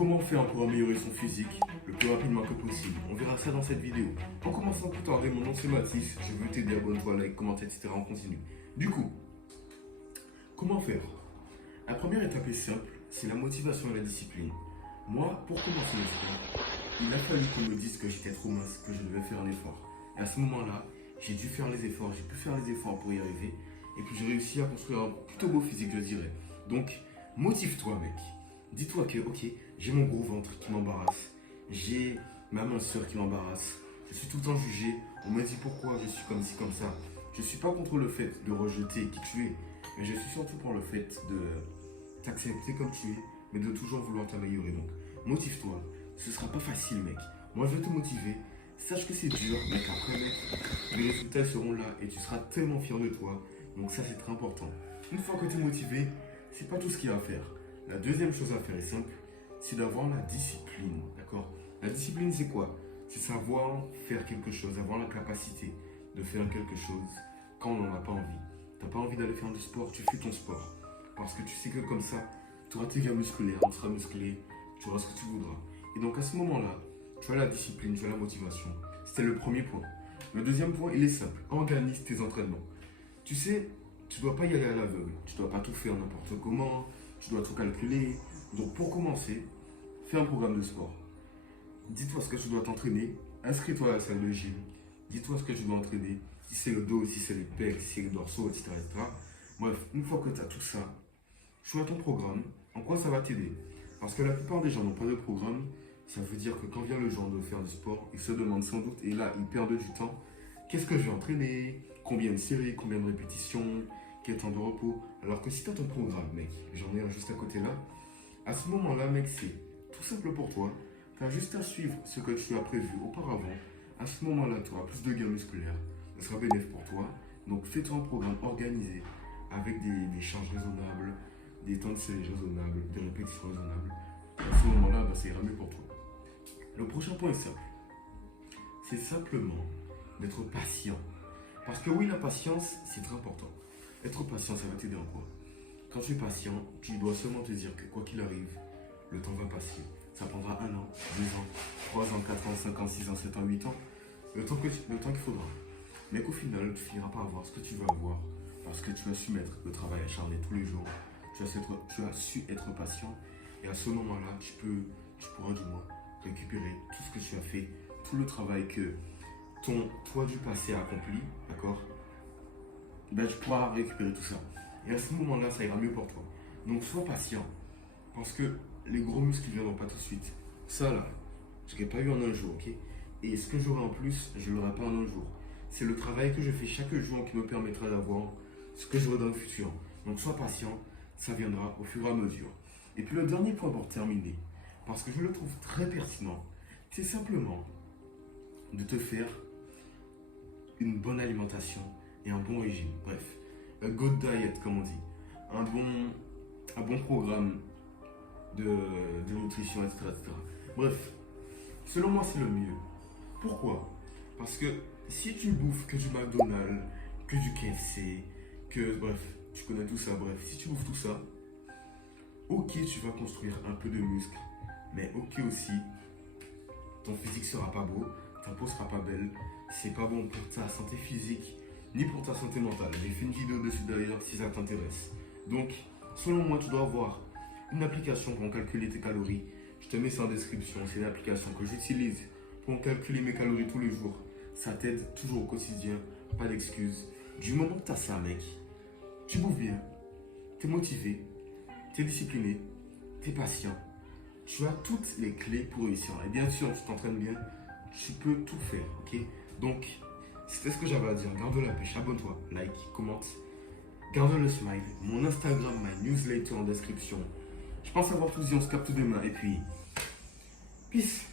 Comment faire pour améliorer son physique le plus rapidement que possible? On verra ça dans cette vidéo. En commençant plus tard, mon nom c'est Mathis, je veux t'aider, abonne-toi, like, commente, etc. On continue. Du coup, comment faire? La première étape est simple, c'est la motivation et la discipline. Moi, pour commencer le sport, il a fallu qu'on me dise que j'étais trop mince, que je devais faire un effort. Et à ce moment-là, j'ai dû faire les efforts, j'ai pu faire les efforts pour y arriver. Et puis j'ai réussi à construire un plutôt beau physique, je dirais. Donc, motive-toi, mec. Dis-toi que, ok, j'ai mon gros ventre qui m'embarrasse, j'ai ma minceur qui m'embarrasse, je suis tout le temps jugé, on me dit pourquoi je suis comme ci, comme ça. Je suis pas contre le fait de rejeter qui tu es, mais je suis surtout pour le fait de t'accepter comme tu es, mais de toujours vouloir t'améliorer. Donc, motive-toi, ce sera pas facile, mec. Moi, je vais te motiver. Sache que c'est dur, mec. Après, mec, les résultats seront là et tu seras tellement fier de toi. Donc, ça, c'est très important. Une fois que tu es motivé, c'est pas tout ce qu'il y a à faire. La deuxième chose à faire est simple, c'est d'avoir la discipline, d'accord? La discipline, c'est quoi? C'est savoir faire quelque chose, avoir la capacité de faire quelque chose quand on n'en a pas envie. Tu n'as pas envie d'aller faire du sport, tu fais ton sport. Parce que tu sais que comme ça, tu auras tes gains musculaires, tu seras musclé, tu auras ce que tu voudras. Et donc à ce moment-là, tu as la discipline, tu as la motivation. C'était le premier point. Le deuxième point, il est simple, organise tes entraînements. Tu sais, tu ne dois pas y aller à l'aveugle, tu ne dois pas tout faire n'importe comment, tu dois tout calculer. Donc pour commencer, fais un programme de sport. Dis-toi ce que tu dois t'entraîner, inscris-toi à la salle de gym, dis-toi ce que tu dois entraîner, si c'est le dos, si c'est les pecs, si c'est les dorsaux, etc., etc. Bref, une fois que tu as tout ça, choisis ton programme. En quoi ça va t'aider? Parce que la plupart des gens n'ont pas de programme, ça veut dire que quand vient le jour de faire du sport, ils se demandent sans doute, et là ils perdent du temps, qu'est-ce que je vais entraîner, combien de séries, combien de répétitions, quel temps de repos. Alors que si tu as ton programme, mec, j'en ai un juste à côté là, à ce moment-là, mec, c'est tout simple pour toi. Tu as juste à suivre ce que tu as prévu auparavant. À ce moment-là, tu auras plus de gains musculaires. Ce sera bénéfique pour toi. Donc, fais-toi un programme organisé avec des charges raisonnables, des temps de série raisonnables, des répétitions raisonnables. À ce moment-là, ça ira mieux pour toi. Le prochain point est simple. C'est simplement d'être patient. Parce que oui, la patience, c'est très important. Être patient, ça va t'aider en quoi? Quand tu es patient, tu dois seulement te dire que quoi qu'il arrive, le temps va passer. Ça prendra 1 an, 2 ans, 3 ans, 4 ans, 5 ans, 6 ans, 7 ans, 8 ans. Le temps qu'il faudra. Mais qu'au final, tu finiras par avoir ce que tu veux avoir. Parce que tu as su mettre le travail acharné tous les jours. Tu as su être patient. Et à ce moment-là, tu pourras du moins récupérer tout ce que tu as fait, tout le travail que ton toi du passé a accompli, d'accord? Tu pourras récupérer tout ça. Et à ce moment-là, ça ira mieux pour toi. Donc, sois patient. Parce que les gros muscles ne viendront pas tout de suite. Ça, là, je ne l'ai pas eu en un jour, ok? Et ce que j'aurai en plus, je ne l'aurai pas en un jour. C'est le travail que je fais chaque jour qui me permettra d'avoir ce que j'aurai dans le futur. Donc, sois patient. Ça viendra au fur et à mesure. Et puis, le dernier point pour terminer, parce que je le trouve très pertinent, c'est simplement de te faire une bonne alimentation et un bon régime. Bref, a good diet, comme on dit. Un bon programme de nutrition, etc., etc. Bref, selon moi, c'est le mieux. Pourquoi? Parce que si tu bouffes que du McDonald's, que du KFC, bref, tu connais tout ça, bref, si tu bouffes tout ça, ok, tu vas construire un peu de muscle, mais ok aussi, ton physique sera pas beau, ta peau sera pas belle, c'est pas bon pour ta santé physique, ni pour ta santé mentale. J'ai fait une vidéo dessus d'ailleurs si ça t'intéresse. Donc, selon moi, tu dois avoir une application pour calculer tes calories. Je te mets ça en description. C'est l'application que j'utilise pour calculer mes calories tous les jours. Ça t'aide toujours au quotidien, pas d'excuses. Du moment que tu as ça, mec, tu bouffes bien, tu es motivé, tu es discipliné, tu es patient. Tu as toutes les clés pour réussir. Et bien sûr, tu t'entraînes bien, tu peux tout faire, ok? Donc, c'était ce que j'avais à dire. Garde la pêche, abonne-toi, like, commente. Garde le smile. Mon Instagram, ma newsletter en description. Je pense avoir tout dit, on se capte demain. Et puis, peace.